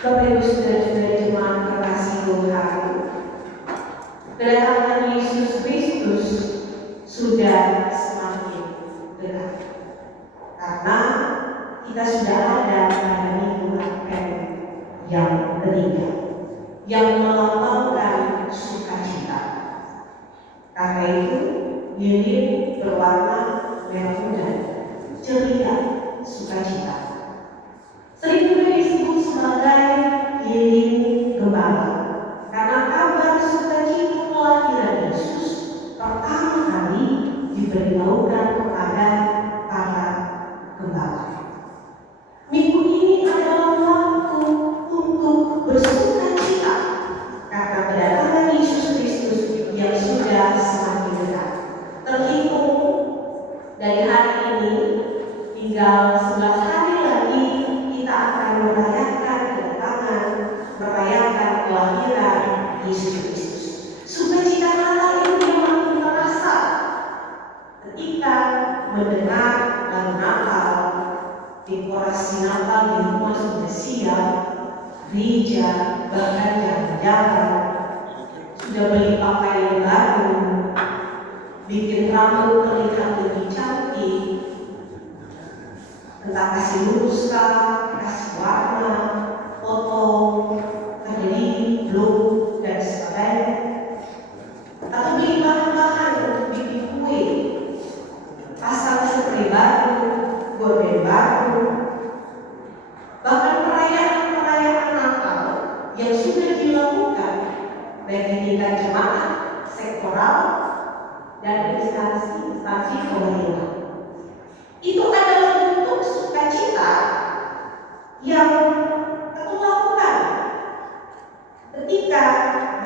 Bapak Ibu saudara-saudari jemaat terkasih Tuhan, kedatangan Yesus Kristus sudah semakin dekat. Karena kita sudah ada pada minggu Advent yang ketiga, yang melambangkan sukacita. Karena itu, lilin berwarna merah muda, ceria sukacita. Sering juga disebut sebagai lilin gembala, karena kabar sukacita kelahiran Yesus pertama kali diberitahukan kepada para gembala. Minggu ini adalah waktu untuk bersukacita karena kedatangan Yesus Kristus yang sudah semakin dekat. Terhitung dari hari ini tinggal 11 hari lagi kita akan merayakan kedatangan, merayakan kelahiran Yesus Kristus. Sukacita Natal itu yang makin terasa ketika mendengar lagu Natal, dekorasi Natal di rumah sudah siap, gereja bahkan jalan-jalan, sudah beli pakaian baru, bikin rambut terlihat lebih cantik, entah kasih luruskan, kasih warna, potong, kering, blue, dan sebagainya. Atau beli bahan-bahan untuk bikin kue, pasang spray baru, gorden baru. Bahkan perayaan-perayaan Natal yang sudah dilakukan baik di tingkat jemaat, sektoral, dan instansi pemerintah. Itu adalah bentuk sukacita yang kita lakukan ketika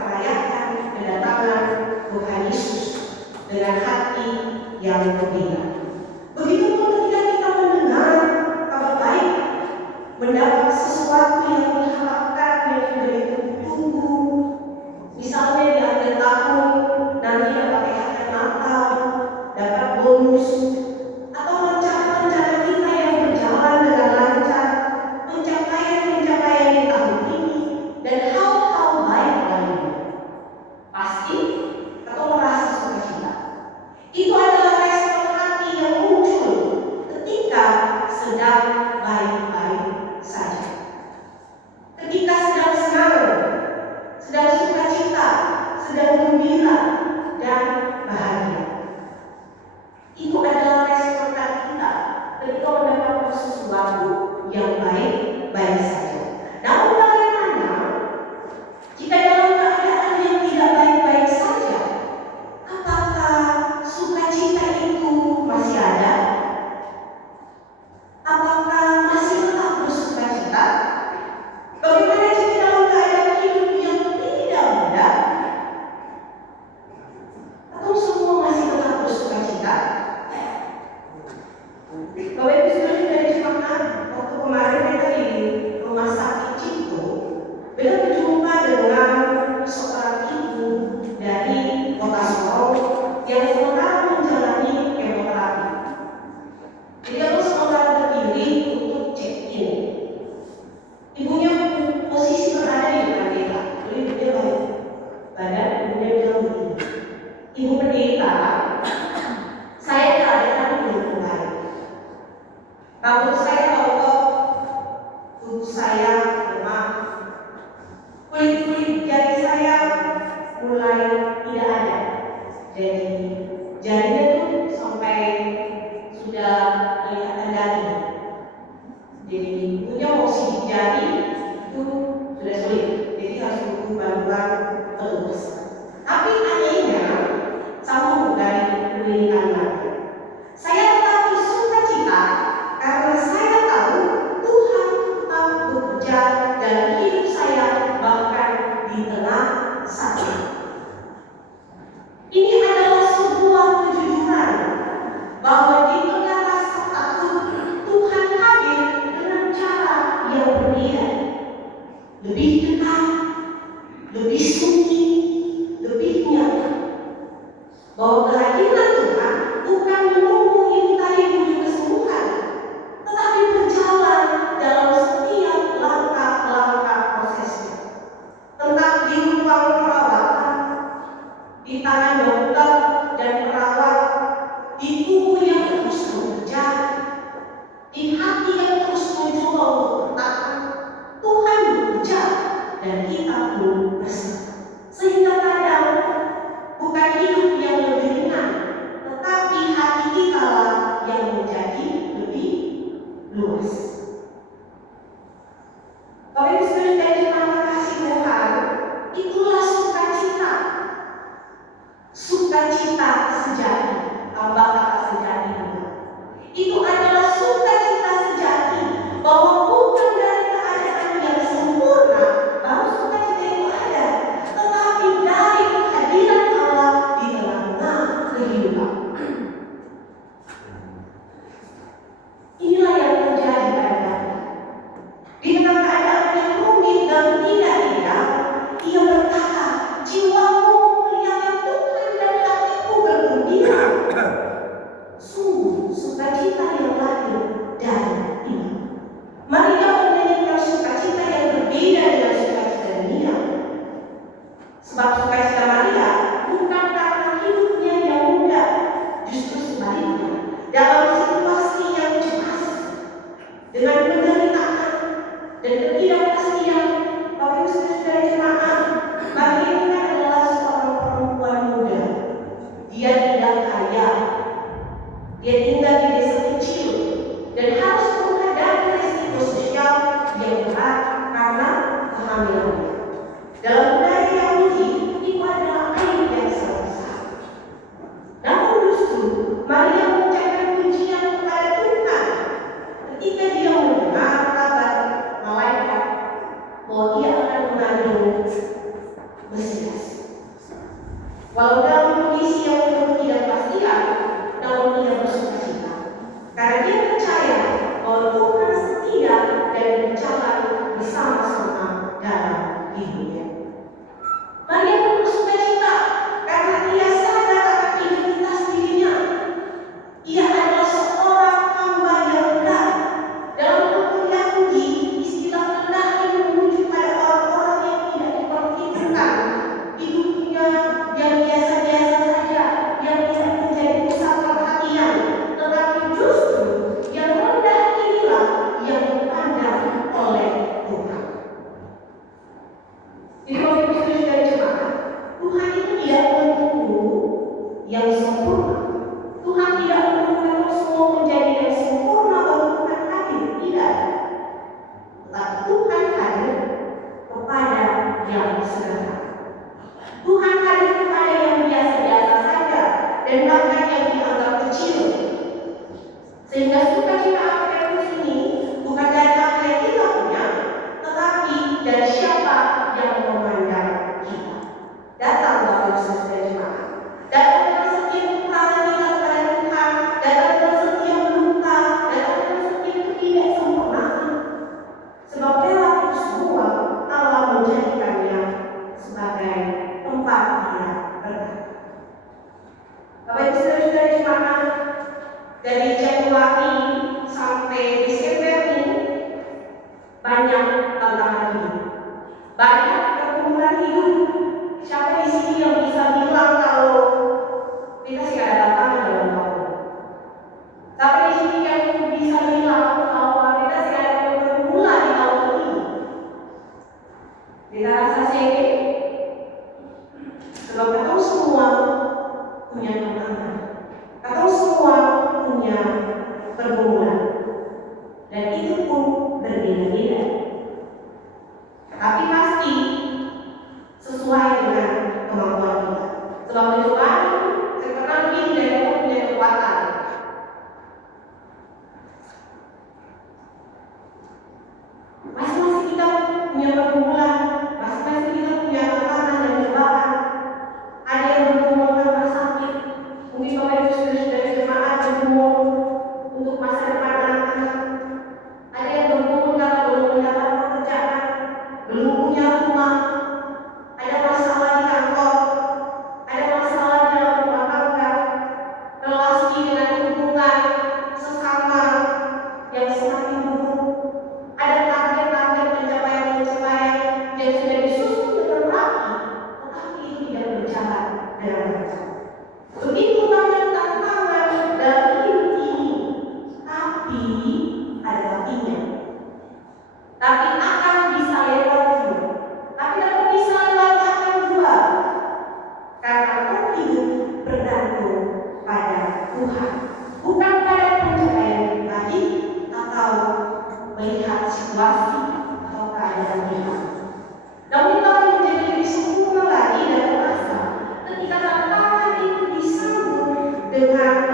merayakan kedatangan Tuhan Yesus dengan hati yang gembira. Begitu pun ketika kita mendengar kabar baik, mendapat sesuatu yang diharapkan, yang sudah ditunggu-tunggu, misalnya di akhir tahun nanti dapat THR Natal, dapat bonus, atau rencana-rencana kita yang berjalan dengan lancar, pencapaian-pencapaian di tahun ini, dan hal-hal baik lainnya. Pasti atau merasa sukacita. Itu adalah respon hati yang muncul ketika sedang baik-baik saja. Ketika sedang senang, sedang sukacita, sedang gembira, dan bahagia. Itu adalah respon hati kita ketika mendapatkan sesuatu yang baik-baik saja. Namun bagaimana jika dalam keadaan yang tidak baik-baik saja? Apakah sukacita itu masih ada? Apakah masih tetap bersukacita? Bagaimana jika dalam keadaan hidup yang tidak mudah? Atau semua masih tetap bersukacita? Bapak Ibu saudara dari jemaat, waktu kemarin kita tulus. Bapak Ibu Saudara dari jemaat kasih Tuhan, itulah sukacita. Sukacita sejati, tambah kata sejati juga. Itu adalah sukacita sejati, bahwa bukan dari keadaan yang sempurna baru sukacita itu ada, tetapi dari kehadiran Allah di tengah-tengah kehidupan. Inilah yang terjadi pada Daud. Di tengah keadaan yang rumit dan tidak, ia berkata, jiwaku memuliakan Tuhan dan hatiku bergembira. Sungguh sukacita yang lahir dari iman. Mari kita menyanyikan sukacita yang berbeda dengan sukacita dunia. Sebab sukacita Maria bukan karena hidupnya yang mudah, justru sebaliknya. Dalam situasi yang cemas, dengan penderitaan dan ketidakpastian, Bapak Ibu Saudara jemaat, Maria ini adalah seorang perempuan muda. Dia tidak kaya, dia tinggal di desa kecil dan harus menghadapi risiko sosial yang berat karena kehamilannya. Dalam budaya Yahudi, itu adalah aib yang sangat besar. Namun justru Maria mengucapkan pujian kepada Tuhan ketika dia mendengar kabar malaikat bahwa dia akan mengandung Mesias. Walau dalam kondisi yang penuh ketidakpastian, namun ia bersukacita karena dia percaya bahwa Tuhan setia dan berjalan bersama-sama dalam hidupnya. Maria pun bersukacita karena ia sadar akan identitas dirinya. Ia adalah seorang hamba yang rendah. Dalam hukum Yahudi, istilah rendah ini merujuk pada orang-orang yang tidak diperhitungkan, hidupnya yang biasa-biasa saja, yang tidak menjadi pusat perhatian. Tetapi justru yang rendah inilah yang dipandang oleh Tuhan. Jadi Bapak Ibu Saudara jemaat, Tuhan itu tidak menunggu yang sempurna. Tuhan tidak menunggu semua menjadi yang sempurna baru Tuhan hadir, tidak. Tetapi Tuhan hadir kepada yang sederhana. Tuhan hadir kepada yang biasa-biasa saja dan bahkan yang dianggap kecil. Sehingga sukacita apa ini bukan dari apa yang kita punya, tetapi dari siapa yang memandang kita. Datang Bapak Ibu Saudara jemaat. Datang dengan setiap kekurangan kita kepada Tuhan. Datang dengan setiap luka. Datang dengan setiap ketidaksempurnaan. Sebab lewat itu semua Allah menjadikannya sebagai tempat dia berada. Bapak Ibu Saudara jemaat, dari Januari sampai Desember ini banyak tantangan hidup, banyak pergumulan hidup. Siapa di sini yang bisa bilang kalau kita sih ada tantangan dalam tahun? Siapa di sini yang bisa bilang bahwa kita sih ada pergumulan di tahun ini? Kita rasa sih, sebab kita semua punya tantangan, kita semua punya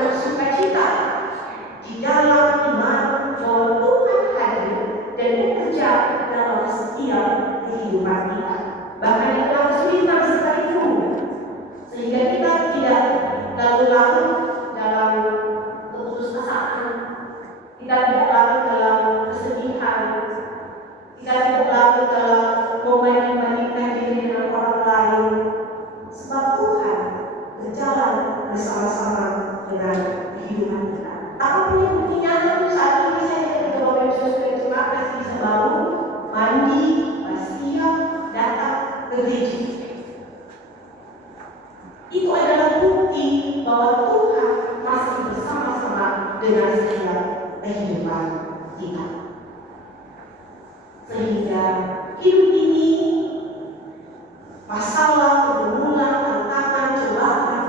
dengan sukacita di dalam iman bahwa Tuhan hadir dan bekerja dalam setiap kehidupan kita. Bahkan di dalam kesulitan sekalipun, sehingga kita tidak larut-larut dalam keputusasaan, kita tidak larut dalam kesedihan, kita tidak larut dalam membanding-bandingkan diri dengan orang lain, sebab Tuhan berjalan bersama-sama dengan kehidupan kita. Apapun yang nyata saat ini saya tidak Bapak Ibu Saudara terima kasih bisa bangun, mandi, siap, datang ke gereja. Itu adalah bukti bahwa Tuhan masih bersama-sama dengan setiap kehidupan kita. Sehingga hidup ini, masalah, pergumulan, tantangan, cobaan,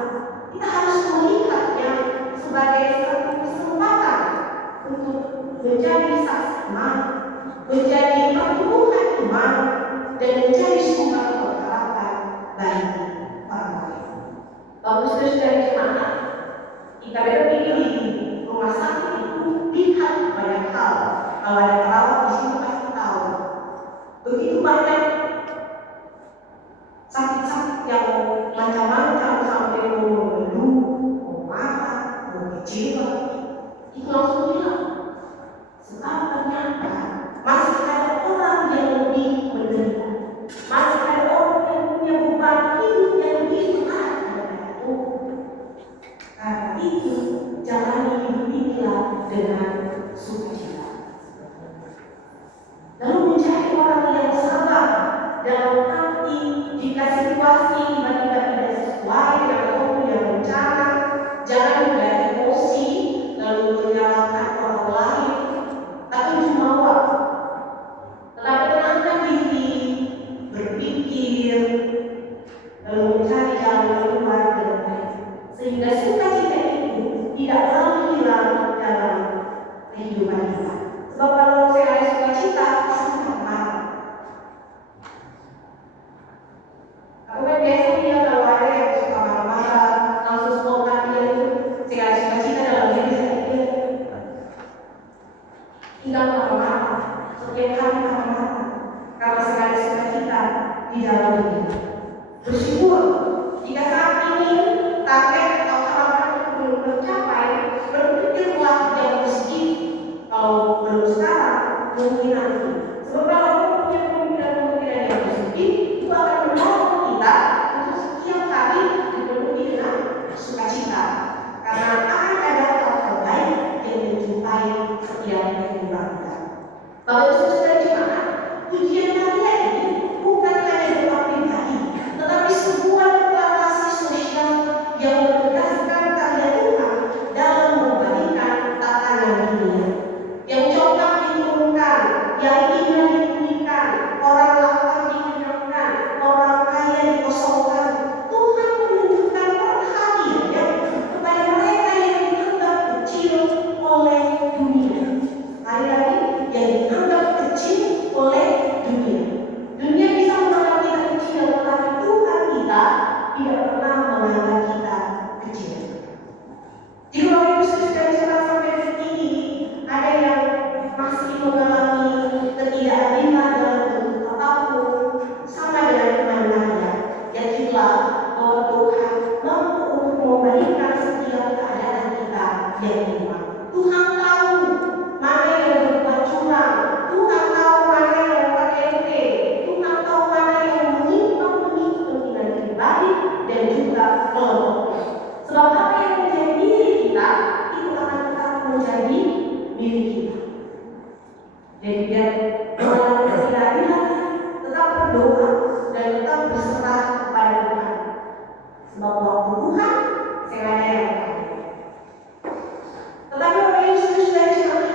kita harus melihatnya sebagai satu kesempatan untuk menjadi saksi iman, menjadi pertumbuhan iman, dan menjadi sumber pengharapan bagi orang lain. Bapak Saudara jemaat, kita berpikir di rumah sakit itu lihat banyak hal. Kalau ada perawat di sini pasti tahu. Begitu banyak sakit-sakit yang macam-macam sampai mengeluh, marah, kecewa, itu langsung hilang. Sebab ternyata masih ada orang yang lebih menderita, masih ada orang yang punya beban hidup yang lebih berat daripada itu. Karena itu jalani hidup inilah dengan sukacita. Lalu mencari orang yang sabar dalam arti jika situasi tiba-tiba tidak sesuai dengan apa yang rencana, jangan mudah emosi lalu menyalahkan orang lain, tapi jumawa. Tetapi tenangkan diri, berpikir, lalu mencari jalan keluar dengan baik, sehingga sukacita itu tidak terlalu hilang dalam kehidupan kita. Sebab kalau saya ada sukacita, pasti akan marah. Aku kan biasanya kalau ada yang suka marah-marah, langsung spontan dia itu saya ada sukacita dalam diri saya itu tinggal marah-marah, setiap hari marah-marah, karena saya ada sukacita di dalam diri. Bersyukur jika saat ini target atau harapan itu belum tercapai, berpikirlah yang positif. Kalau belum sekarang, mungkin nanti. Sebab kalau punya pemikiran-pemikiran yang positif, itu akan mendorong kita untuk setiap hari dipenuhi dengan sukacita. Karena akan ada hal-hal baik yang menjumpai setiap kehidupan kita. Bapak Ibu Saudara jemaat, ujian Maria ini bukan hanya doa pribadi, tetapi sebuah deklarasi sosial yang menegaskan karya Tuhan dalam memberikan tatanan dunia. Yang congkak diturunkan, yang hina dipulihkan, orang lapar dikenyangkan, orang kaya dikosongkan. Tuhan menunjukkan perhatiannya kepada mereka yang dianggap kecil oleh dunia. Sekali lagi, yang dianggap kecil oleh dunia. Dunia bisa menganggap kita kecil, tetapi Tuhan kita tidak pernah menganggap kita kecil. Di ruang Ibu Saudara sampai detik ini ada yang masih mengalami ketidakadilan dalam bentuk apapun, sama dengan iman Maria. Yakinlah bahwa Tuhan mampu untuk memberikan setiap keadaan kita yang iman. Tuhan tahu mana yang berbuat curang, Tuhan tahu mana yang KDRT, Tuhan tahu mana yang menyimpang demi kepentingan pribadi dan juga kelompok. Sebab apa yang menjadi diri kita itu akan tetap menjadi diri kita. Jadi biar orang ketidakadilan tetap berdoa dan tetap berserah kepada Tuhan. Sebab waktu Tuhan saya ada yang lain. Tetapi Bapak Ibu Saudara jemaat,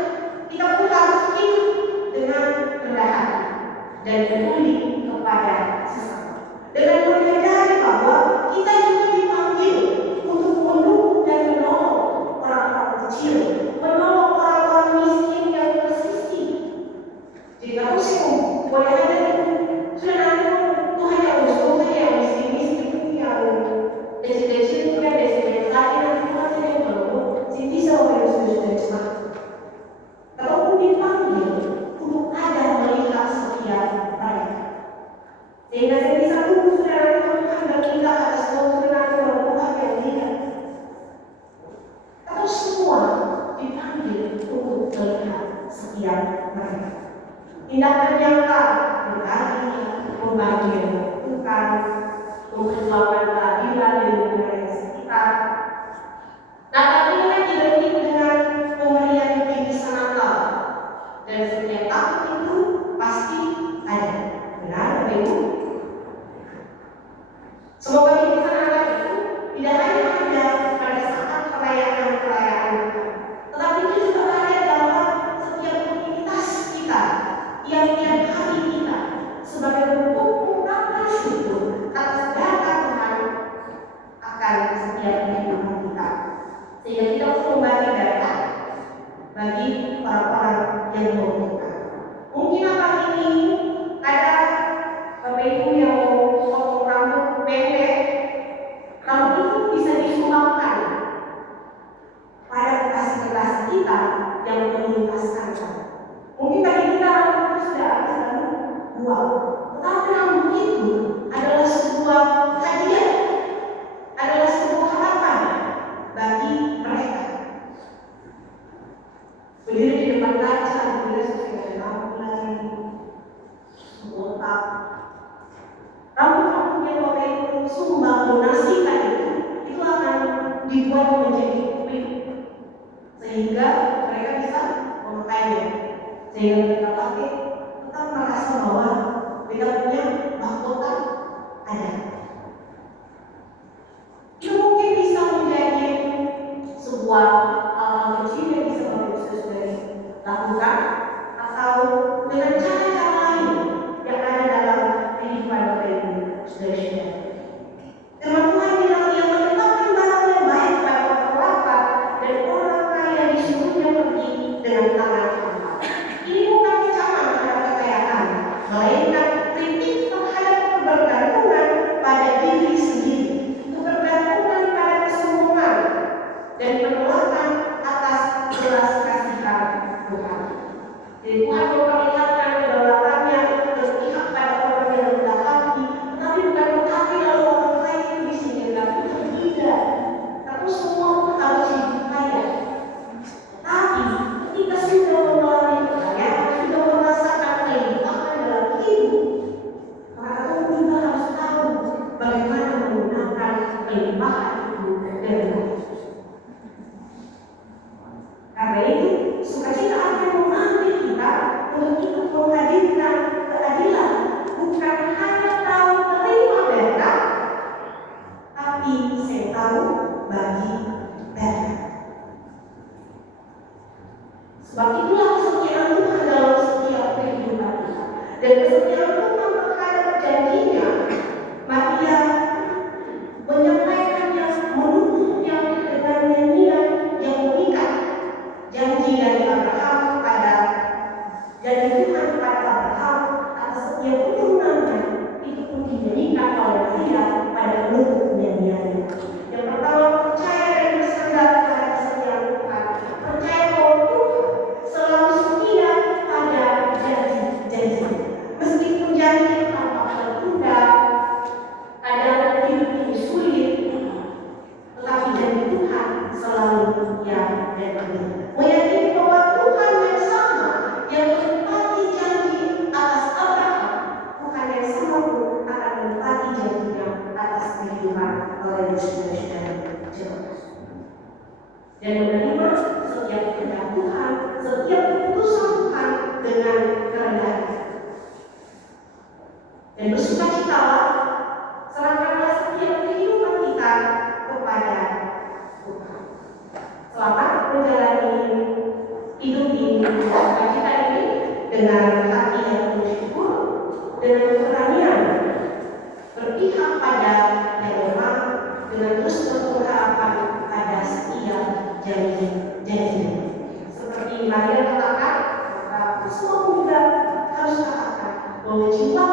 kita pun harus hidup dengan rendah hati dan peduli kepada sesama. Dengan menyadari bahwa kita juga dipanggil untuk mendukung dan menolong orang-orang kecil, menolong orang-orang miskin yang tersisih. melihat setiap mereka. Tindakan nyata berbagi, membagi yang membutuhkan, memperjuangkan keadilan di lingkungan yang sekitar. Natal ini kan identik dengan pemberian bingkisan Natal, dan setiap tahun itu pasti ada. Benar, Bapak Ibu? Semoga bingkisan Natal itu tidak hanya ada pada saat perayaan-perayaan, tetapi itu juga ada dalam setiap rutinitas kita, tiap-tiap hari kita, sebagai bentuk ungkapan syukur atas dana Tuhan akan setiap kehidupan kita, sehingga kita perlu membagi data bagi orang-orang yang membutuhkan. Mungkin apa ini ada Bapak Ibu yang potong rambut pendek, rambut itu bisa disumbangkan pada bekasi-bekasi kita yang melintaskan. Mungkin bagi kita rambut itu sudah habis lalu buang, tetapi rambut itu adalah sebuah hadiah, adalah sebuah harapan bagi mereka. Berdiri di depan kaca, bila sesuai rambut lagi, botak. Rambut-rambut yang Bapak Ibu sumbang donasikan itu akan dibuat menjadi kulit, sehingga mereka bisa memakainya, sehingga mereka pakai tetap merasa bahwa kita punya mahkota ada. Itu mungkin bisa menjadi sebuah hal kecil yang bisa Bapak Ibu lakukan, atau dengan cara-cara lain yang ada dalam kehidupan Bapak Ibu saudara-saudara. Firman Tuhan bilang yang menetapkan barang yang baik pada orang lapar dan orang kaya disuruhnya pergi dengan tangan hampa. Ini bukan kecaman terhadap kekayaan, melainkan kritik terhadap kebergantungan pada diri sendiri, kebergantungan pada kesombongan, dan penolakan atas belas kasihan Tuhan. Jadi Tuhan memperlihatkan kedaulatannya berpihak pada orang yang rendah hati, tetapi bukan berarti lalu orang lain itu disingkirkan. Itu tidak. Tapi semua pun harus hidup kaya. Tapi ketika sudah mengalami kekayaan, sudah merasakan kelimpahan dalam hidup, maka kita juga harus tahu bagaimana menggunakan kelimpahan itu dengan baik. Karena itu, sukacita akan memanggil kita untuk ikut menghadirkan keadilan, bukan hanya tahu terima berkat, tapi saya tahu bagi berkat. Sebab itulah kesetiaan Tuhan dalam setiap kehidupan kita, dan kesetiaan Tuhan terhadap janjinya. Maria menyampaikannya, menuntutnya dengan nyanyian yang mengikat. Janji dari Abraham janji Tuhan kepada Abraham atas setiap keturunannya itu pun dinyanyikan oleh Maria pada penutup nyanyiannya. Yang pertama, percaya dan bersandar pada kesetiaan Tuhan, percaya bahwa Tuhan selalu setia pada janji-janji. Meskipun janji tampak tertunda, kadang hidup ini sulit, tetapi janji Tuhan selalu setia dan benar. Meyakini bahwa Tuhan yang sama yang menepati janji atas Abraham, Tuhan yang sama pun akan menepati janjinya atas kehidupan oleh saudara-saudara jemaat. Dan menerima setiap kehendak Tuhan, setiap keputusan Tuhan dengan kerendahan. Dan bersukacitalah, serahkanlah setiap kehidupan kita kepada Tuhan. Selamat menjalani hidup di sukacita ini dengan hati yang penuh syukur, dengan keberanian berpihak pada yang lemah, dengan terus berpengharapan pada setiap janji. Seperti Maria katakan, maka semua muda harus katakan bahwa jiwa